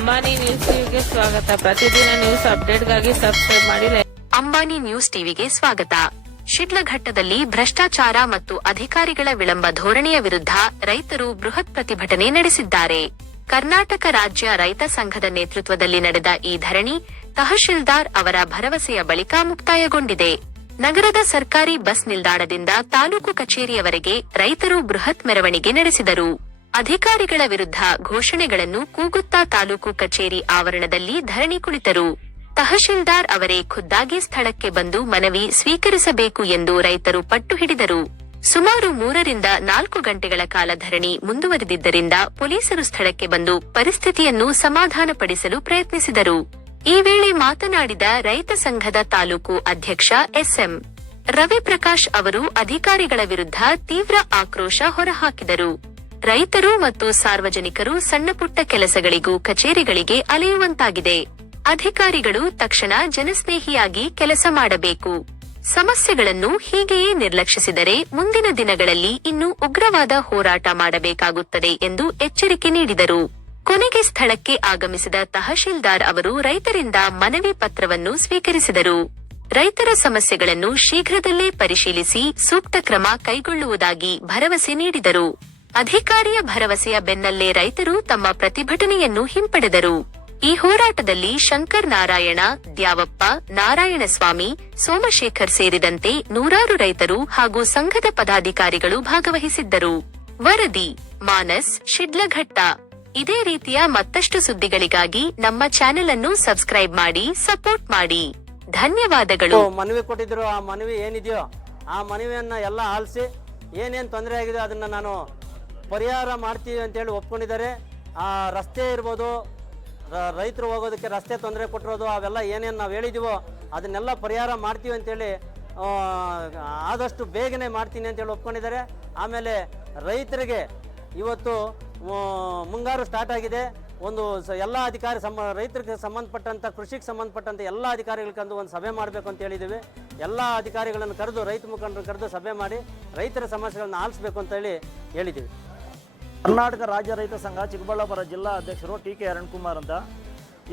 Ambani news ಟಿವಿಗೆ ಸ್ವಾಗತ. ಪ್ರತಿದಿನ ನ್ಯೂಸ್ ಅಪ್ಡೇಟ್ಗಾಗಿ ಸಬ್ಸ್ಕ್ರೈಬ್ ಮಾಡಿ. ಅಂಬಾನಿ ನ್ಯೂಸ್ ಟಿವಿಗೆ ಸ್ವಾಗತ. ಶಿಡ್ಲಘಟ್ಟದಲ್ಲಿ ಭ್ರಷ್ಟಾಚಾರ ಮತ್ತು ಅಧಿಕಾರಿಗಳ ವಿಳಂಬ ಧೋರಣೆಯ ವಿರುದ್ಧ ರೈತರು ಬೃಹತ್ ಪ್ರತಿಭಟನೆ ನಡೆಸಿದ್ದಾರೆ. ಕರ್ನಾಟಕ ರಾಜ್ಯ ರೈತ ಸಂಘದ ನೇತೃತ್ವದಲ್ಲಿ ನಡೆದ ಈ ಧರಣಿ ತಹಶೀಲ್ದಾರ್ ಅವರ ಭರವಸೆಯ ಬಳಿಕ ಮುಕ್ತಾಯಗೊಂಡಿದೆ. ನಗರದ ಸರ್ಕಾರಿ ಬಸ್ ನಿಲ್ದಾಣದಿಂದ ತಾಲೂಕು ಕಚೇರಿಯವರೆಗೆ ರೈತರು ಬೃಹತ್ ಮೆರವಣಿಗೆ ನಡೆಸಿದರು. ಅಧಿಕಾರಿಗಳ ವಿರುದ್ಧ ಘೋಷಣೆಗಳನ್ನು ಕೂಗುತ್ತಾ ತಾಲೂಕು ಕಚೇರಿ ಆವರಣದಲ್ಲಿ ಧರಣಿ ಕುಳಿತರು. ತಹಶೀಲ್ದಾರ್ ಅವರೇ ಖುದ್ದಾಗಿ ಸ್ಥಳಕ್ಕೆ ಬಂದು ಮನವಿ ಸ್ವೀಕರಿಸಬೇಕು ಎಂದು ರೈತರು ಪಟ್ಟು ಹಿಡಿದರು. ಸುಮಾರು 3 ರಿಂದ 4 ಗಂಟೆಗಳ ಕಾಲ ಧರಣಿ ಮುಂದುವರೆದಿದ್ದರಿಂದ ಪೊಲೀಸರು ಸ್ಥಳಕ್ಕೆ ಬಂದು ಪರಿಸ್ಥಿತಿಯನ್ನು ಸಮಾಧಾನಪಡಿಸಲು ಪ್ರಯತ್ನಿಸಿದರು. ಈ ವೇಳೆ ಮಾತನಾಡಿದ ರೈತ ಸಂಘದ ತಾಲೂಕು ಅಧ್ಯಕ್ಷ ಎಸ್ಎಂ ರವಿಪ್ರಕಾಶ್ ಅವರು ಅಧಿಕಾರಿಗಳ ವಿರುದ್ಧ ತೀವ್ರ ಆಕ್ರೋಶ ಹೊರಹಾಕಿದರು. ರೈತರು ಮತ್ತು ಸಾರ್ವಜನಿಕರು ಸಣ್ಣಪುಟ್ಟ ಕೆಲಸಗಳಿಗೂ ಕಚೇರಿಗಳಿಗೆ ಅಲೆಯುವಂತಾಗಿದೆ. ಅಧಿಕಾರಿಗಳು ತಕ್ಷಣ ಜನಸ್ನೇಹಿಯಾಗಿ ಕೆಲಸ ಮಾಡಬೇಕು. ಸಮಸ್ಯೆಗಳನ್ನು ಹೀಗೆಯೇ ನಿರ್ಲಕ್ಷಿಸಿದರೆ ಮುಂದಿನ ದಿನಗಳಲ್ಲಿ ಇನ್ನೂ ಉಗ್ರವಾದ ಹೋರಾಟ ಮಾಡಬೇಕಾಗುತ್ತದೆ ಎಂದು ಎಚ್ಚರಿಕೆ ನೀಡಿದರು. ಕೊನೆಗೆ ಸ್ಥಳಕ್ಕೆ ಆಗಮಿಸಿದ ತಹಶೀಲ್ದಾರ್ ಅವರು ರೈತರಿಂದ ಮನವಿ ಪತ್ರವನ್ನು ಸ್ವೀಕರಿಸಿದರು. ರೈತರ ಸಮಸ್ಯೆಗಳನ್ನು ಶೀಘ್ರದಲ್ಲೇ ಪರಿಶೀಲಿಸಿ ಸೂಕ್ತ ಕ್ರಮ ಕೈಗೊಳ್ಳುವುದಾಗಿ ಭರವಸೆ ನೀಡಿದರು. ಅಧಿಕಾರಿಯ ಭರವಸೆಯ ಬೆನ್ನಲ್ಲೇ ರೈತರು ತಮ್ಮ ಪ್ರತಿಭಟನೆಯನ್ನು ಹಿಂಪಡೆದರು. ಈ ಹೋರಾಟದಲ್ಲಿ ಶಂಕರ್ ನಾರಾಯಣ, ದ್ಯಾವಪ್ಪ, ನಾರಾಯಣಸ್ವಾಮಿ, ಸೋಮಶೇಖರ್ ಸೇರಿದಂತೆ ನೂರಾರು ರೈತರು ಹಾಗೂ ಸಂಘದ ಪದಾಧಿಕಾರಿಗಳು ಭಾಗವಹಿಸಿದ್ದರು. ವರದಿ ಮಾನಸ್, ಶಿಡ್ಲಘಟ್ಟ. ಇದೇ ರೀತಿಯ ಮತ್ತಷ್ಟು ಸುದ್ದಿಗಳಿಗಾಗಿ ನಮ್ಮ ಚಾನೆಲ್ ಅನ್ನು ಸಬ್ಸ್ಕ್ರೈಬ್ ಮಾಡಿ, ಸಪೋರ್ಟ್ ಮಾಡಿ. ಧನ್ಯವಾದಗಳು. ಮನವಿ ಕೊಟ್ಟಿದ್ರು, ಆ ಮನವಿ ಏನಿದೆಯೋ ಆ ಮನವಿಯನ್ನ ಎಲ್ಲ ಆಲಿಸಿ ಏನೇನು ತೊಂದರೆ ಆಗಿದೆ ಅದನ್ನ ನಾನು ಪರಿಹಾರ ಮಾಡ್ತೀವಿ ಅಂತೇಳಿ ಒಪ್ಕೊಂಡಿದ್ದಾರೆ. ಆ ರಸ್ತೆ ಇರ್ಬೋದು, ರೈತರು ಹೋಗೋದಕ್ಕೆ ರಸ್ತೆ ತೊಂದರೆ ಕೊಟ್ಟಿರೋದು, ಅವೆಲ್ಲ ಏನೇನು ನಾವು ಹೇಳಿದೀವೋ ಅದನ್ನೆಲ್ಲ ಪರಿಹಾರ ಮಾಡ್ತೀವಿ ಅಂತೇಳಿ ಆದಷ್ಟು ಬೇಗನೆ ಮಾಡ್ತೀನಿ ಅಂತೇಳಿ ಒಪ್ಕೊಂಡಿದ್ದಾರೆ. ಆಮೇಲೆ ರೈತರಿಗೆ ಇವತ್ತು ಮುಂಗಾರು ಸ್ಟಾರ್ಟ್ ಆಗಿದೆ. ಒಂದು ಎಲ್ಲ ಅಧಿಕಾರಿ ರೈತರಿಗೆ ಸಂಬಂಧಪಟ್ಟಂಥ ಕೃಷಿಗೆ ಸಂಬಂಧಪಟ್ಟಂಥ ಎಲ್ಲ ಅಧಿಕಾರಿಗಳ ಕಂಡು ಒಂದು ಸಭೆ ಮಾಡಬೇಕು ಅಂತ ಹೇಳಿದ್ದೀವಿ. ಎಲ್ಲ ಅಧಿಕಾರಿಗಳನ್ನು ಕರೆದು ರೈತ ಮುಖಂಡರು ಕರೆದು ಸಭೆ ಮಾಡಿ ರೈತರ ಸಮಸ್ಯೆಗಳನ್ನು ಆಲಿಸಬೇಕು ಅಂತ ಹೇಳಿದ್ದೀವಿ. ಕರ್ನಾಟಕ ರಾಜ್ಯ ರೈತ ಸಂಘ ಚಿಕ್ಕಬಳ್ಳಾಪುರ ಜಿಲ್ಲಾ ಅಧ್ಯಕ್ಷರು ಟಿ.ಕೆ. ಅರುಣ್ಕುಮಾರ್ ಅಂತ.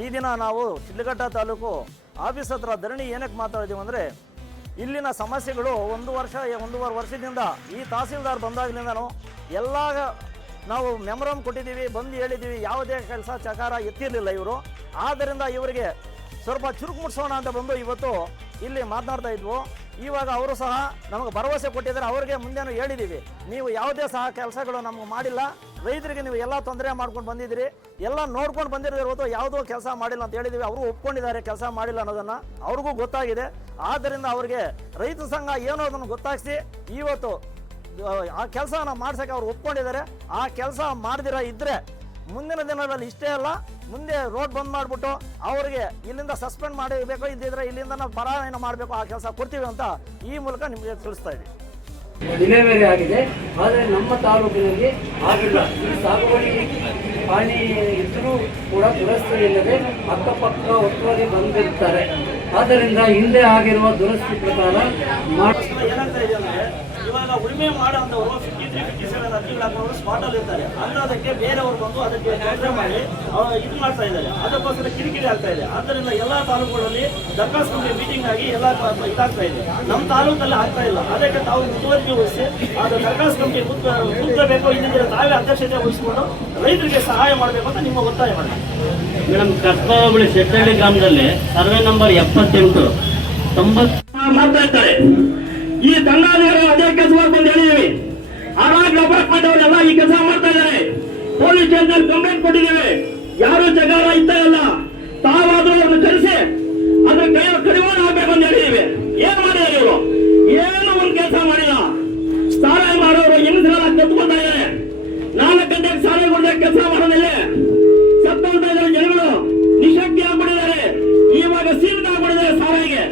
ಈ ದಿನ ನಾವು ಶಿಡ್ಲಘಟ್ಟ ತಾಲೂಕು ಆಫೀಸ್ ಹತ್ರ ಧರಣಿ ಏನಕ್ಕೆ ಮಾತಾಡಿದ್ದೀವಿ ಅಂದರೆ, ಇಲ್ಲಿನ ಸಮಸ್ಯೆಗಳು 1.5 ವರ್ಷದಿಂದ ಈ ತಹಸೀಲ್ದಾರ್ ಬಂದಾಗಲಿಂದನೂ ಎಲ್ಲ ನಾವು ಮೆಮೊರಮ್ ಕೊಟ್ಟಿದ್ದೀವಿ, ಬಂದು ಹೇಳಿದ್ದೀವಿ. ಯಾವುದೇ ಕೆಲಸ ಚಕಾರ ಎತ್ತಿರಲಿಲ್ಲ ಇವರು. ಆದ್ದರಿಂದ ಇವರಿಗೆ ಸ್ವಲ್ಪ ಚುರುಕು ಮುಟ್ಸೋಣ ಅಂತ ಬಂದು ಇವತ್ತು ಇಲ್ಲಿ ಮಾತನಾಡ್ತಾ ಇದ್ವು. ಇವಾಗ ಅವರು ಸಹ ನಮಗೆ ಭರವಸೆ ಕೊಟ್ಟಿದ್ದಾರೆ. ಅವರಿಗೆ ಮುಂದೆನೂ ಹೇಳಿದ್ದೀವಿ, ನೀವು ಯಾವುದೇ ಸಹ ಕೆಲಸಗಳು ನಮಗೆ ಮಾಡಿಲ್ಲ, ರೈತರಿಗೆ ನೀವು ಎಲ್ಲ ತೊಂದರೆ ಮಾಡ್ಕೊಂಡು ಬಂದಿದ್ದೀರಿ, ಎಲ್ಲ ನೋಡ್ಕೊಂಡು ಬಂದಿರೋದು ಇವತ್ತು ಯಾವುದೋ ಕೆಲಸ ಮಾಡಿಲ್ಲ ಅಂತ ಹೇಳಿದ್ದೀವಿ. ಅವರು ಒಪ್ಕೊಂಡಿದ್ದಾರೆ ಕೆಲಸ ಮಾಡಿಲ್ಲ ಅನ್ನೋದನ್ನು, ಅವ್ರಿಗೂ ಗೊತ್ತಾಗಿದೆ. ಆದ್ದರಿಂದ ಅವರಿಗೆ ರೈತ ಸಂಘ ಏನೋ ಅದನ್ನು ಗೊತ್ತಾಗಿಸಿ ಇವತ್ತು ಆ ಕೆಲಸನ ಮಾಡ್ಸೋಕ್ಕೆ ಅವ್ರು ಒಪ್ಕೊಂಡಿದ್ದಾರೆ. ಆ ಕೆಲಸ ಮಾಡ್ದಿರ ಇದ್ದರೆ ಮುಂದಿನ ದಿನಗಳಲ್ಲಿ ಇಷ್ಟೇ ಅಲ್ಲ, ಮುಂದೆ ರೋಡ್ ಬಂದ್ ಮಾಡಿಬಿಟ್ಟು ಅವರಿಗೆ ಇಲ್ಲಿಂದ ಸಸ್ಪೆಂಡ್ ಮಾಡಬೇಕು, ಇದ್ದಿದ್ರೆ ಇಲ್ಲಿಂದ ನಾವು ಪರಾಯಣ ಮಾಡಬೇಕು, ಆ ಕೆಲಸ ಕೊಡ್ತೀವಿ ಅಂತ ಈ ಮೂಲಕ ನಿಮಗೆ ತಿಳಿಸ್ತಾ ಇದ್ದೀವಿ. ವಿಲೇವಾರಿ ಆಗಿದೆ, ಆದರೆ ನಮ್ಮ ತಾಲೂಕಿನಲ್ಲಿ ಆಗಿಲ್ಲ. ಈ ಸಾಗುವಳಿ ಪಾಣಿ ಇದ್ರೂ ಕೂಡ ದುರಸ್ತಿ ಇಲ್ಲದೆ ಅಕ್ಕಪಕ್ಕ ಒತ್ತುವರಿ ಬಂದಿರ್ತಾರೆ. ಆದ್ದರಿಂದ ಹಿಂದೆ ಆಗಿರುವ ದುರಸ್ತಿ ಪ್ರಕಾರ ಏನಂತ ಇದೆ ಅಂದರೆ, ಇವಾಗ ಉಳುಮೆ ಮಾಡೋಂಥವರು 53-57 ಅರ್ಜಿಗಳು ಹಾಕೋರು ಸ್ಪಾಟಲ್ಲಿ ಇರ್ತಾರೆ. ಅನ್ನೋದಕ್ಕೆ ಬೇರೆಯವರು ಬಂದು ಅದಕ್ಕೆ ಕೆಲಸ ಮಾಡಿ ಇದು ಮಾಡ್ತಾ ಇದ್ದಾರೆ. ಅದಕ್ಕೋಸ್ಕರ ಕಿರಿಕಿರಿ ಆಗ್ತಾ ಇದೆ. ಆದ್ದರಿಂದ ಎಲ್ಲ ತಾಲೂಕುಗಳಲ್ಲಿ ದರ್ಖಾಸ್ತು ಕಮಿಟಿ ಮೀಟಿಂಗ್ ಆಗಿ ಎಲ್ಲ ಇದಾಗ್ತಾ ಇದೆ. ನಮ್ಮ ತಾಲೂಕಲ್ಲಿ ಆಗ್ತಾ ಇಲ್ಲ. ಅದಕ್ಕೆ ತಾವು ಮುತುವರ್ಜಿ ವಹಿಸಿ ಅದು ದರ್ಖಾಸ್ತು ಕಮಿಟಿ ಕೂತ್ಕೋಬೇಕು. ಇದರಿಂದ ತಾವೇ ಅಧ್ಯಕ್ಷತೆ ವಹಿಸಿಕೊಂಡು ರೈತರಿಗೆ ಸಹಾಯ ಮಾಡಬೇಕು ಅಂತ ನಿಮ್ಮ ಒತ್ತಾಯ ಮಾಡಿ. ಮೇಡಮ್, ಕಸ್ಬಾ ಹೋಬಳಿ ಶೆಟ್ಟಹಳ್ಳಿ ಗ್ರಾಮದಲ್ಲಿ ಸರ್ವೆ ನಂಬರ್ 78 ಮಾಡ್ತಾ ಇರ್ತಾರೆ. ಈ ದಂಡಾಧಿಕಾರಿಗಳು ಅದೇ ಕೆಲಸ ಮಾಡ್ಕೊಂಡು ಹೇಳಿದ್ದೀವಿ. ಆರಾಮ್ ಡಿಪಾರ್ಟ್ಮೆಂಟ್ ಅವರೆಲ್ಲ ಈ ಕೆಲಸ ಮಾಡ್ತಾ ಇದ್ದಾರೆ. ಪೊಲೀಸ್ ಸ್ಟೇಷನ್ ಕಂಪ್ಲೇಂಟ್ ಕೊಟ್ಟಿದ್ದೇವೆ. ಯಾರು ಜಗಾರ ಇತ್ತ ಇಲ್ಲ, ತಾವಾದ್ರೂ ಅವ್ರನ್ನ ಕರೆಸಿ ಅದ್ರ ಕಡಿವಾಣ ಆಗ್ಬೇಕು ಅಂತ ಹೇಳಿದ್ದೀವಿ. ಏನ್ ಮಾಡಿದ್ದಾರೆ ಇವರು? ಏನು ಒಂದು ಕೆಲಸ ಮಾಡಿಲ್ಲ. ಸಾರಾಯಿ ಮಾಡೋರು ಹೆಂಗಸರೆಲ್ಲ ಕತ್ಕೊಳ್ತಾ ಇದ್ದಾರೆ. 4 ಗಂಟೆಗೆ ಸಾರಾಯಿ ಕೊಡದೆ ಕೆಲಸ ಮಾಡೋದಿಲ್ಲ. ಸತ್ತೋಗ್ತಾ ಇದ್ದಾರೆ ಜನಗಳು, ನಿಶಕ್ತಿ ಆಗ್ಬಿಟ್ಟಿದ್ದಾರೆ. ಇವಾಗ ಸೀಮಿತ ಆಗ್ಬಿಟ್ಟಿದ್ದಾರೆ ಸಾರಾಯಿಗೆ.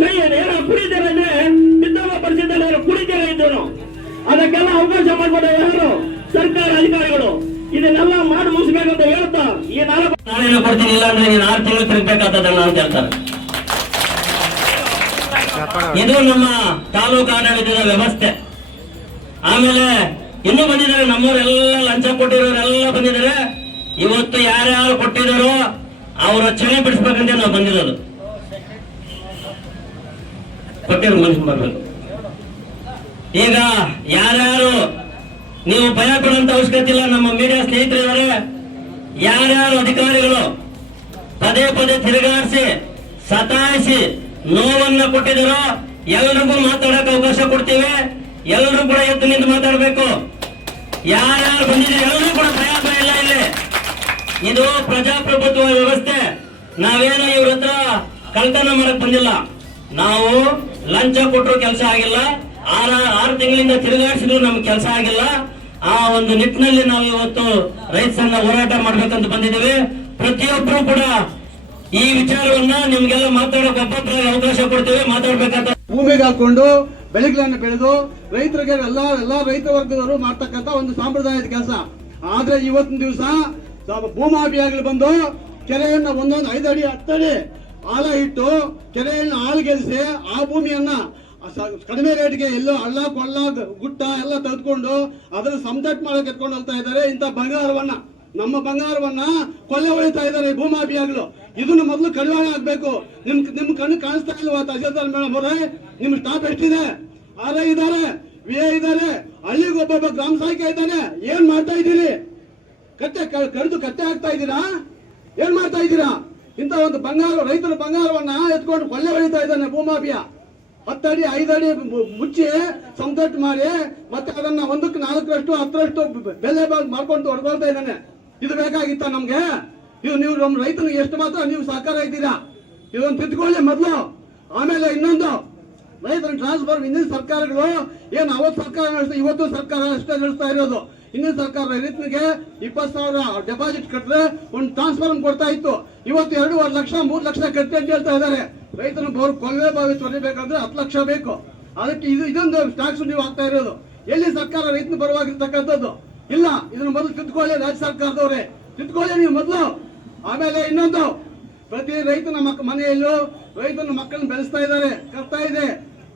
ಕೈ ಏನೋ ಕುಡಿತಾರೆ ಅಂದ್ರೆ ಬಿದ್ದವ ಪರಿಸ್ಥಿತಿಯಲ್ಲಿ ಕುಡಿತಾರೆ ಇದ್ದನು. ಅದಕ್ಕೆಲ್ಲ ಅವಕಾಶ ಮಾಡಿಕೊಟ್ಟ ಯಾರು? ಸರ್ಕಾರ ಅಧಿಕಾರಿಗಳು. ಇದನ್ನೆಲ್ಲ ಮಾಡಿ ಮುಗಿಸ್ಬೇಕಂತ ಹೇಳ್ತಾ ಈ 4 ನಾಳೆ ಕೊಡ್ತೀನಿ, ಇಲ್ಲ ಅಂದ್ರೆ ನೀನು 6 ತಿಂಗಳು ತಿರುಗಬೇಕಾಗ್ತದಲ್ಲ ಅಂತ ಹೇಳ್ತಾರೆ. ಇದು ನಮ್ಮ ತಾಲೂಕು ಆಡಳಿತದ ವ್ಯವಸ್ಥೆ. ಆಮೇಲೆ ಇನ್ನೂ ಬಂದಿದ್ದಾರೆ, ನಮ್ಮವರೆಲ್ಲ ಲಂಚ ಕೊಟ್ಟಿರೋರೆಲ್ಲ ಬಂದಿದ್ದಾರೆ. ಇವತ್ತು ಯಾರ್ಯಾರು ಕೊಟ್ಟಿದ್ದಾರೋ ಅವರ ಚಳಿ ಬಿಡಿಸ್ಬೇಕಂತ ನಾವು ಬಂದಿರೋದು. ಕೊಟ್ಟಿರೋ ಮನುಷ್ಯ ಬರ್ಬೇಕು. ಈಗ ಯಾರ್ಯಾರು ನೀವು ಭಯ ಪಡುವಂತ ಅವಶ್ಯಕತೆ ಇಲ್ಲ. ನಮ್ಮ ಮೀಡಿಯಾ ಸ್ನೇಹಿತರಿದ್ದಾರೆ, ಯಾರ್ಯಾರು ಅಧಿಕಾರಿಗಳು ಪದೇ ಪದೇ ತಿರುಗಾಡಿಸಿ ಸತಾಯಿಸಿ ನೋವನ್ನ ಕೊಟ್ಟಿದ್ದಾರೋ ಎಲ್ರಿಗೂ ಮಾತಾಡಕ್ಕೆ ಅವಕಾಶ ಕೊಡ್ತೀವಿ. ಎಲ್ಲರೂ ಕೂಡ ಎದ್ದು ನಿಂತು ಮಾತಾಡಬೇಕು. ಯಾರ್ಯಾರು ಬಂದಿದ್ದೀರಿ ಎಲ್ಲರೂ ಕೂಡ ಭಯ ಇಲ್ಲ. ಇಲ್ಲಿ ಇದು ಪ್ರಜಾಪ್ರಭುತ್ವ ವ್ಯವಸ್ಥೆ. ನಾವೇನು ಇವ್ರ ಹತ್ರ ಕಳ್ತನ ಮಾಡಕ್ ಬಂದಿಲ್ಲ. ನಾವು ಲಂಚ ಕೊಟ್ಟರು ಕೆಲಸ ಆಗಿಲ್ಲ, 6 ತಿಂಗಳಿಂದ ತಿರುಗಾಡಿಸಿದ್ರು ನಮ್ಗೆ ಕೆಲಸ ಆಗಿಲ್ಲ. ಆ ಒಂದು ನಿಟ್ಟಿನಲ್ಲಿ ನಾವು ಇವತ್ತು ರೈತ ಸಂಘ ಹೋರಾಟ ಮಾಡ್ಬೇಕಂತ ಬಂದಿದ್ದೀವಿ. ಪ್ರತಿಯೊಬ್ಬರು ಕೂಡ ಈ ವಿಚಾರವನ್ನ ನಿಮ್ಗೆಲ್ಲ ಮಾತಾಡೋಕೆ ಒಬ್ಬೊಬ್ಬರಿಗೆ ಅವಕಾಶ ಕೊಡ್ತೇವೆ. ಮಾತಾಡ್ಬೇಕಂತ ಭೂಮಿಗೆ ಹಾಕೊಂಡು ಬೆಳೆಗಳನ್ನು ಬೆಳೆದು ರೈತರಿಗೆ ಎಲ್ಲಾ ರೈತ ವರ್ಗದವರು ಮಾಡ್ತಕ್ಕಂತ ಒಂದು ಸಾಂಪ್ರದಾಯದ ಕೆಲಸ. ಆದ್ರೆ ಇವತ್ತಿನ ದಿವಸ ಭೂಮಾಫಿಯಾಗಳು ಬಂದು ಕೆರೆಯನ್ನ ಒಂದೊಂದು 5 ಅಡಿ 10 ಅಡಿ ಆಳ ಇಟ್ಟು ಕೆರೆಯನ್ನು ಆಳ್ಗೆಲ್ಸಿ ಆ ಭೂಮಿಯನ್ನ ಕಡಿಮೆ ರೇಟ್ಗೆ ಎಲ್ಲೋ ಹಳ್ಳ ಕೊಳ್ಳ ಗುಟ್ಟ ಎಲ್ಲ ತೆಗೆದುಕೊಂಡು ಅದರ ಸಮತಟ್ಟು ಮಾಡಕ್ಕೆ ಎತ್ಕೊಂಡು ಹೋಗ್ತಾ ಇದ್ದಾರೆ. ಇಂಥ ಬಂಗಾರವನ್ನ, ನಮ್ಮ ಬಂಗಾರವನ್ನ ಕೊಲೆ ಹೊಡಿತಾ ಇದ್ದಾರೆ ಈ ಭೂಮಾಫಿಯಾಗಳು. ಇದನ್ನು ಮೊದಲು ಕಡಿವಾಣ ಆಗ್ಬೇಕು. ನಿಮ್ ಕಣ್ಣು ಕಾಣಿಸ್ತಾ ಇಲ್ವಾ ತಹಸೀಲ್ದಾರ್ ಮೇಡಮ್ ಅವರೇ? ನಿಮ್ ಸ್ಟಾಫ್ ಎಷ್ಟಿದೆ? ಆರ್ ಐ ಇದ್ದಾರೆ, ವಿ ಐ ಇದ್ದಾರೆ, ಹಳ್ಳಿಗೆ ಒಬ್ಬೊಬ್ಬ ಗ್ರಾಮ ಸಹಾಯಕ ಇದ್ದಾನೆ. ಏನ್ ಮಾಡ್ತಾ ಇದ್ದೀರಿ? ಕಡಿದು ಕಟ್ಟೆ ಹಾಕ್ತಾ ಇದ್ದೀರಾ? ಏನ್ ಮಾಡ್ತಾ ಇದ್ದೀರಾ? ಇಂಥ ಒಂದು ಬಂಗಾರ, ರೈತರ ಬಂಗಾರವನ್ನ ಎತ್ಕೊಂಡು ಕೊಳ್ಳೆ ಹೊಡಿತಾ ಇದ್ದಾನೆ ಭೂಮಾಫಿಯಾ. 10 ಅಡಿ 5 ಅಡಿ ಮುಚ್ಚಿ ಸಮತಟ್ಟು ಮಾಡಿ ಮತ್ತೆ ಅದನ್ನ 1ಕ್ಕೆ 4ರಷ್ಟು 10ರಷ್ಟು ಬೆಲೆ ಮಾಡ್ಕೊಂಡು ಹೊಡ್ಕೊಳ್ತಾ ಇದ್ದಾನೆ. ಇದು ಬೇಕಾಗಿತ್ತ ನಮ್ಗೆ? ಇದು ನೀವು ನಮ್ಮ ರೈತನಿಗೆ ಎಷ್ಟು ಮಾತ್ರ ನೀವು ಸಹಕಾರ ಇದ್ದೀರಾ? ಇದೊಂದು ತಿದ್ದುಕೊಳ್ಳಿ ಮೊದಲು. ಆಮೇಲೆ ಇನ್ನೊಂದು, ರೈತರ ಟ್ರಾನ್ಸ್ಫರ್ ಹಿಂದಿನ ಸರ್ಕಾರಗಳು ಏನು ಅವತ್ತು ಸರ್ಕಾರ ನಡೆಸ್ತಾ ಇವತ್ತು ಸರ್ಕಾರ ಅಷ್ಟೇ ನಡೆಸ್ತಾ ಇರೋದು. ಹಿಂದಿನ ಸರ್ಕಾರ ರೈತನಿಗೆ 20,000 ಡೆಪಾಸಿಟ್ ಕಟ್ಟಿದ್ರೆ ಒಂದು ಟ್ರಾನ್ಸ್ಫಾರ್ಮ್ ಕೊಡ್ತಾ ಇತ್ತು. ಇವತ್ತು 2.5 ಲಕ್ಷ 3 ಲಕ್ಷ ಕಟ್ಟಿ ಅಂತ ಹೇಳ್ತಾ ಇದ್ದಾರೆ. ರೈತನ ಕೊಳವೆ ಬಾವಿ ತೊಳಿಬೇಕಂದ್ರೆ 10 ಲಕ್ಷ ಬೇಕು. ಅದಕ್ಕೆ ಇದೊಂದು ಟ್ಯಾಕ್ಸ್ ನೀವು ಆಗ್ತಾ ಇರೋದು. ಎಲ್ಲಿ ಸರ್ಕಾರ ರೈತನ ಪರವಾಗಿರ್ತಕ್ಕಂಥದ್ದು ಇಲ್ಲ. ಇದನ್ನ ಮೊದಲು ತಿದ್ದುಕೊಳ್ಳಿ, ರಾಜ್ಯ ಸರ್ಕಾರದವ್ರೆ ತಿದ್ದುಕೊಳ್ಳಿ ನೀವು ಮೊದಲು. ಆಮೇಲೆ ಇನ್ನೊಂದು, ಪ್ರತಿ ರೈತನ ಮನೆಯಲ್ಲೂ ರೈತನ ಮಕ್ಕಳನ್ನ ಬೆಳೆಸ್ತಾ ಇದ್ದಾರೆ, ಕರ್ತಾ ಇದೆ,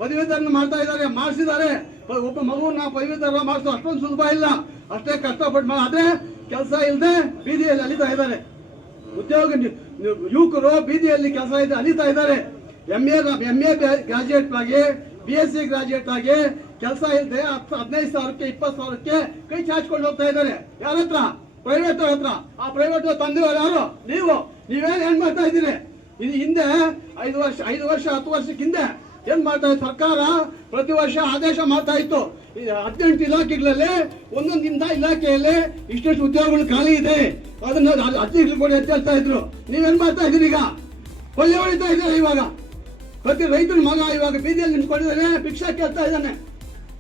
ಪದವೀಧರನ್ನ ಮಾಡ್ತಾ ಇದ್ದಾರೆ, ಮಾಡಿಸಿದ್ದಾರೆ. ಒಬ್ಬ ಮಗುವನ್ನ ಪದವೀಧರ ಮಾಡಿಸೋ ಅಷ್ಟೊಂದು ಸುಲಭ ಇಲ್ಲ. ಅಷ್ಟೇ ಕಷ್ಟಪಟ್ಟು ಆದ್ರೆ ಕೆಲಸ ಇಲ್ಲದೆ ಬೀದಿಯಲ್ಲಿ ಅಲಿತಾ ಇದ್ದಾರೆ. ಉದ್ಯೋಗ ಯುವಕರು ಬೀದಿಯಲ್ಲಿ ಕೆಲಸ ಇದೆ ಅಲಿತಾ ಇದ್ದಾರೆ. MA ಗ್ರಾಜುಯೇಟ್ ಆಗಿ BSc ಗ್ರಾಜುಯೇಟ್ ಆಗಿ ಕೆಲಸ ಇಲ್ಲದೆ 15,000ಕ್ಕೆ 20,000ಕ್ಕೆ ಕೈ ಚಾಚ್ಕೊಂಡು ಹೋಗ್ತಾ ಇದ್ದಾರೆ. ಯಾರ ಹತ್ರ? ಪ್ರೈವೇಟ್ ಹತ್ರ. ಆ ಪ್ರೈವೇಟ್ ತಂದಿರೋರು ಯಾರು? ನೀವೇನ್ ಮಾಡ್ತಾ ಇದ್ದೀರಿ? ಇದು ಹಿಂದೆ 5 ವರ್ಷ 10 ವರ್ಷಕ್ಕೆ ಹಿಂದೆ ಏನ್ ಮಾಡ್ತಾ ಇತ್ತು ಸರ್ಕಾರ? ಪ್ರತಿ ವರ್ಷ ಆದೇಶ ಮಾಡ್ತಾ ಇತ್ತು. 18 ಇಲಾಖೆಗಳಲ್ಲಿ ಒಂದೊಂದಿಂದ ಇಲಾಖೆಯಲ್ಲಿ ಇಷ್ಟೆಷ್ಟು ಉದ್ಯೋಗಗಳು ಖಾಲಿ ಇದೆ, ಅದನ್ನ ಅರ್ಜಿಗಳು ಕೊಡಿ ಅಂತ ಹೇಳ್ತಾ ಇದ್ರು. ನೀವೇನ್ ಮಾಡ್ತಾ ಇದ್ದೀರಿ? ಈಗ ಕೊಳ್ಳೆ ಹೊಡಿತಾ ಇದ್ದಾರೆ. ಇವಾಗ ಪ್ರತಿ ರೈತನ ಮಗ ಇವಾಗ ಬೀದಿಯಲ್ಲಿ ನಿಂತ್ಕೊಂಡಿದ್ದಾನೆ, ಭಿಕ್ಷಾ ಕೇಳ್ತಾ ಇದ್ದಾನೆ.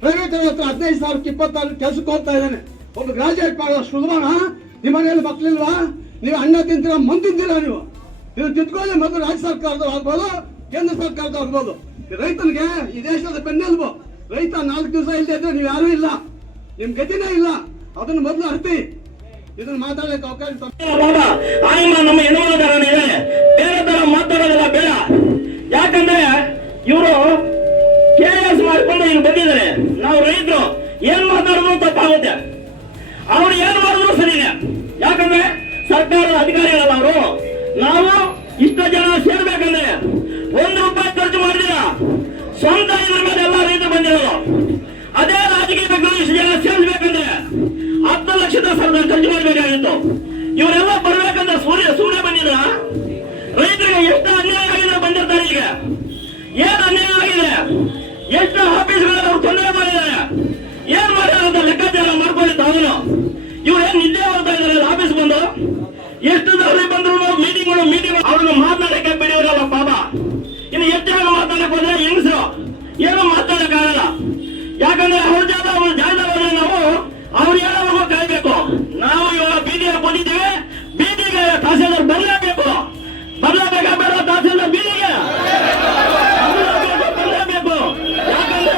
ಪ್ರೈವೇಟ್ ಹತ್ರ 15,000ಕ್ಕೆ 20,000 ಕೆಲಸಕ್ಕೆ ಹೋಗ್ತಾ ಇದ್ದಾನೆ. ಒಬ್ಬ ಗ್ರಾಜುಯೇಟ್ ಮಾಡೋ ಸುಲಭನ? ನಿಮ್ಮ ಮನೆಯಲ್ಲಿ ಮಕ್ಕಳಿಲ್ವಾ? ನೀವು ಅನ್ನ ತಿಂತೀರಾ, ಮನ್ ತಿಂತೀರಾ? ನೀವು ತಿದ್ಕೊಳ್ಳಿ ಮೊದಲು. ರಾಜ್ಯ ಸರ್ಕಾರದವ್ರು ಆಗ್ಬೋದು, ಕೇಂದ್ರ ಸರ್ಕಾರದ ಆಗ್ಬೋದು. ರೈತನಿಗೆ ಈ ದೇಶದ ಬೆನ್ನೆಲುಬು. ರೈತ 4 ದಿವಸ ಇಲ್ಲದೆ ಇದ್ರೆ ನೀವು ಯಾರು ಇಲ್ಲ, ನಿಮ್ ಗತಿನೇ ಇಲ್ಲ. ಅದನ್ನ ಮೊದಲು ಅರ್ತಿ. ಇದನ್ನ ಮಾತಾಡಕ್ಕೆ ಅವಕಾಶ ನಮ್ಮ ಹೆಣ್ಣುಮಗದಾರನೇ ಬೇರೆ ತರ ಮಾತಾಡೋದಿಲ್ಲ ಬೇಡ. ಯಾಕಂದ್ರೆ ಇವರು KS ಮಾಡ್ಕೊಂಡು ಇಲ್ಲಿ ಬಂದಿದ್ದಾರೆ. ನಾವು ರೈತರು ಏನ್ ಮಾತಾಡಿದ್ರು ತಪ್ಪಾಗುತ್ತೆ, ಅವ್ರು ಏನ್ ಮಾಡಿದ್ರು ಸರಿನೇ. ಯಾಕಂದ್ರೆ ಸರ್ಕಾರದ ಅಧಿಕಾರಿಗಳಲ್ಲ ಅವರು. ನಾವು ಇಷ್ಟ ಜನ ಸೇರ್ಬೇಕಂದ್ರೆ 1 ರೂಪಾಯಿ ಖರ್ಚು ಮಾಡಿದಿರ, ಸ್ವಂತ ಇದ್ರ ಮೇಲೆ ಎಲ್ಲ ರೈತರು ಬಂದಿರೋದು. ಅದೇ ರಾಜಕೀಯ ವ್ಯಕ್ತಿಗಳು ಇಷ್ಟು ಜನ ಸೇರ್ಬೇಕಂದ್ರೆ 10 ಲಕ್ಷದ ಖರ್ಚು ಮಾಡಬೇಕಾಗಿತ್ತು. ಇವರೆಲ್ಲ ಬರ್ಬೇಕಂದ್ರೆ ಸೂರ್ಯ ಬಂದಿದ್ರ ರೈತರಿಗೆ ಎಷ್ಟು ಅನ್ಯಾಯ ಆಗಿದ್ರೆ ಬಂದಿರ್ತಾರೆ. ಈಗ ಏನ್ ಅನ್ಯಾಯ ಆಗಿದೆ? ಎಷ್ಟು ಆಫೀಸ್ಗಳಲ್ಲಿ ಅವ್ರು ತೊಂದರೆ ಮಾಡಿದ್ದಾರೆ, ಏನ್ ಮಾಡಿದಾರೆ ಅಂತ ಲೆಕ್ಕಾಚಾರ ಮಾಡ್ಕೊಂಡಿದ್ದ ಅವನು. ಇವ್ರು ಏನ್ ನಿದ್ದೆ ಮಾಡ್ತಾ ಇದಾರೆ ಆಫೀಸ್ ಬಂದು? ಎಷ್ಟು ದೌರಿ ಬಂದ್ರು ಮೀಟಿಂಗ್ ಅವ್ರನ್ನ ಮಾತನಾಡಕ್ಕೆ ಬಿಡಿಯೋರಲ್ಲ ಪಾಪ. ಇನ್ನು ಎಷ್ಟು ಜನ ಮಾತಾಡಕ್ ಹೋದ್ರೆ ಹೆಂಗಸರು ಏನು ಮಾತಾಡಕ್ ಆಗಲ್ಲ. ಯಾಕಂದ್ರೆ ಅವ್ರ ಜಾಗದಲ್ಲಿ ನಾವು ಅವ್ರು ಹೇಳೋವರೆಗೂ ಕಾಯ್ಬೇಕು. ನಾವು ಇವಾಗ ಬೀದಿಗೆ ಬಂದಿದ್ದೀವಿ, ಬೀದಿಗೆ ತಹಸೀಲ್ದಾರ್ ಬರಲೇಬೇಕು. ಬರಲೇಬೇಕಾಗಬೇಡ ತಹಸೀಲ್ದಾರ್ ಬೀದಿಗೆ ಬರಲೇಬೇಕು. ಯಾಕಂದ್ರೆ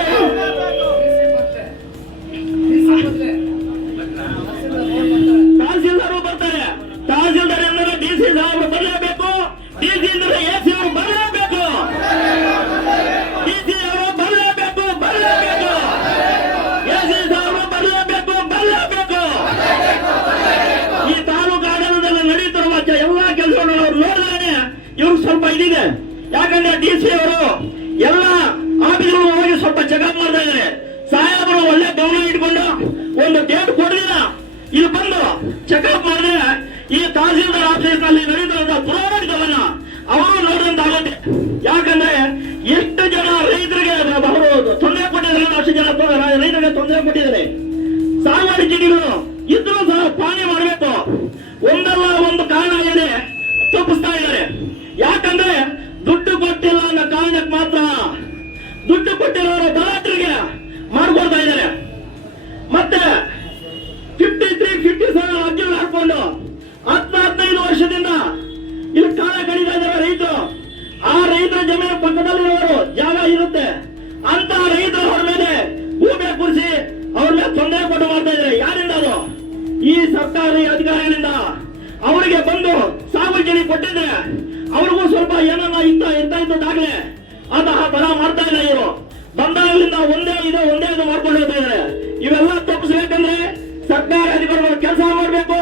ತಹಸೀಲ್ದಾರ್ ಬರ್ತಾರೆ. ತಹಸೀಲ್ದಾರ್ ಎಂದರೆ DC ಸಾಹೇಬರು ಬರಲೇಬೇಕು. DC ಎಂದರೆ AC ಅವರು ಬರಲೇಬೇಕು. DC ಅವರು ಬರಲೇಬೇಕು. ಸ್ವಲ್ಪ ಇದಿದೆ. ಯಾಕಂದ್ರೆ DC ಅವರು ಎಲ್ಲ ಆಫೀಸ್ಗಳು ಹೋಗಿ ಸ್ವಲ್ಪ ಚೆಕಪ್ ಮಾಡ್ತಾ ಇದ್ದಾರೆ. ಸಾಹೇಬರು ಒಳ್ಳೆ ಗಮನ ಇಟ್ಕೊಂಡು ಒಂದು ಡೇಟ್ ಕೊಡಲಿಲ್ಲ, ಇಲ್ಲಿ ಬಂದು ಚೆಕಪ್ ಮಾಡಿದ್ರೆ ಈ ತಹಸೀಲ್ದಾರ್ ಆಫೀಸ್ ನಲ್ಲಿ ನಡೆಯುತ್ತಿರುವ ದುರಾಡಳಿತವನ್ನ ಅವರು ನೋಡಿದಂತಾಗುತ್ತೆ. ಯಾಕಂದ್ರೆ ಎಷ್ಟು ಜನ ರೈತರಿಗೆ ಅವರು ತೊಂದರೆ ಕೊಟ್ಟಿದ್ದಾರೆ, ಅಷ್ಟು ಜನ ರೈತರಿಗೆ ತೊಂದರೆ ಕೊಟ್ಟಿದ್ದಾರೆ. ಸಾಗುವಳಿ ಚೀಟಿಗಳು ಇದ್ರೂ ಸಹ ಪಾಲನೆ ಮಾಡಬೇಕು. ಒಂದಲ್ಲ ಒಂದು ಕಾರಣ ಇದೆ, ತಪ್ಪಿಸ್ತಾ ಇದ್ದಾರೆ. ಯಾಕಂದ್ರೆ ದುಡ್ಡು ಕೊಟ್ಟಿಲ್ಲ ಅನ್ನೋ ಕಾರಣಕ್ಕೆ ಮಾತ್ರ ದುಡ್ಡು ಕೊಟ್ಟಿರೋರು ಗಲಾಟರಿಗೆ ಮಾಡ್ಕೊಡ್ತಾ ಇದ್ದಾರೆ. ಮತ್ತೆ 53, 57 ಅರ್ಜಿಗಳು ಹಾಕೊಂಡು 10-15 ವರ್ಷದಿಂದ ಇಲ್ಲಿ ಕಾಲ ಕಳೀತಾ ಇದ್ದಾರೆ ರೈತರು. ಆ ರೈತರ ಜಮೀನು ಪಕ್ಕದಲ್ಲಿರೋರು ಜಾಗ ಇರುತ್ತೆ ಅಂತ ರೈತರು ಅವ್ರ ಮೇಲೆ ಭೂಮಿ ಕೂರಿಸಿ ಅವ್ರ ಮೇಲೆ ತೊಂದರೆ ಕೊಟ್ಟು ಮಾಡ್ತಾ ಇದ್ದಾರೆ. ಯಾರಿಂದ ಅದು? ಈ ಸರ್ಕಾರಿ ಅಧಿಕಾರಿಗಳಿಂದ. ಅವರಿಗೆ ಬಂದು ಸಾಗುವಳಿ ಕೊಟ್ಟಿದ್ರೆ ಅವ್ರಿಗೂ ಸ್ವಲ್ಪ ಏನನ್ನ ಇತ್ತ ದಾಖಲೆ ಅಂತಹ ಬರ ಮಾಡ್ತಾ ಇಲ್ಲ. ಇವರು ಬಂದಾಗಲಿಂದ ಒಂದೇ ಇದು ಮಾಡ್ಕೊಂಡು ಹೋಗ್ತಾ ಇದ್ದಾರೆ. ಇವೆಲ್ಲ ತಪ್ಪಿಸ್ಬೇಕಂದ್ರೆ ಸರ್ಕಾರ ಅಧಿಕಾರಿಗಳು ಕೆಲಸ ಮಾಡಬೇಕು.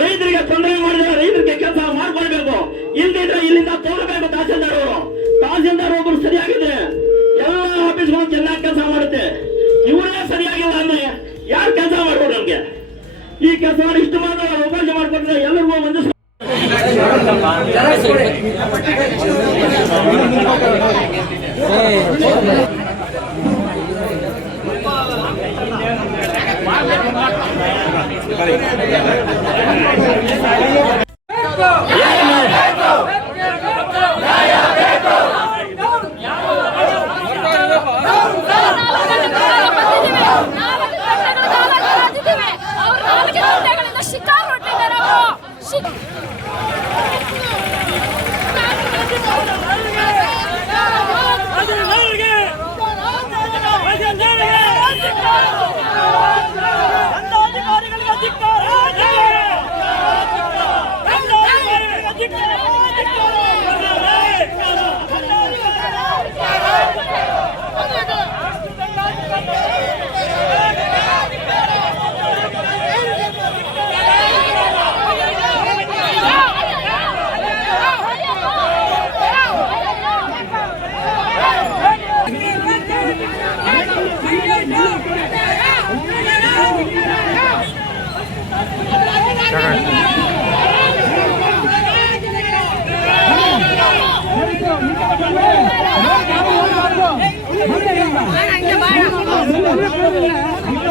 ರೈತರಿಗೆ ತೊಂದರೆ ಮಾಡಿದ್ರೆ ರೈತರಿಗೆ ಕೆಲಸ ಮಾಡ್ಕೊಳ್ಬೇಕು. ಇಲ್ದಿದ್ರೆ ಇಲ್ಲಿಂದ ತೋರಬೇಕು ತಹಸೀಲ್ದಾರ್ ಒಬ್ರು ಸರಿಯಾಗಿದ್ರೆ ಎಲ್ಲ ಆಫೀಸ್ಗಳು ಚೆನ್ನಾಗಿ ಕೆಲಸ ಮಾಡುತ್ತೆ. ಇವರೇ ಸರಿಯಾಗಿಲ್ಲ ಅಂದ್ರೆ ಯಾರು ಕೆಲಸ ಮಾಡ್ಬೋದು? ನಮ್ಗೆ ಈ ಕೆಲಸ ಮಾಡಿ ಇಷ್ಟು ಮಾತ್ರ ಅವಕಾಶ ಮಾಡ್ಕೊಟ್ರೆ ಎಲ್ಲರಿಗೂ ಒಂದು Mana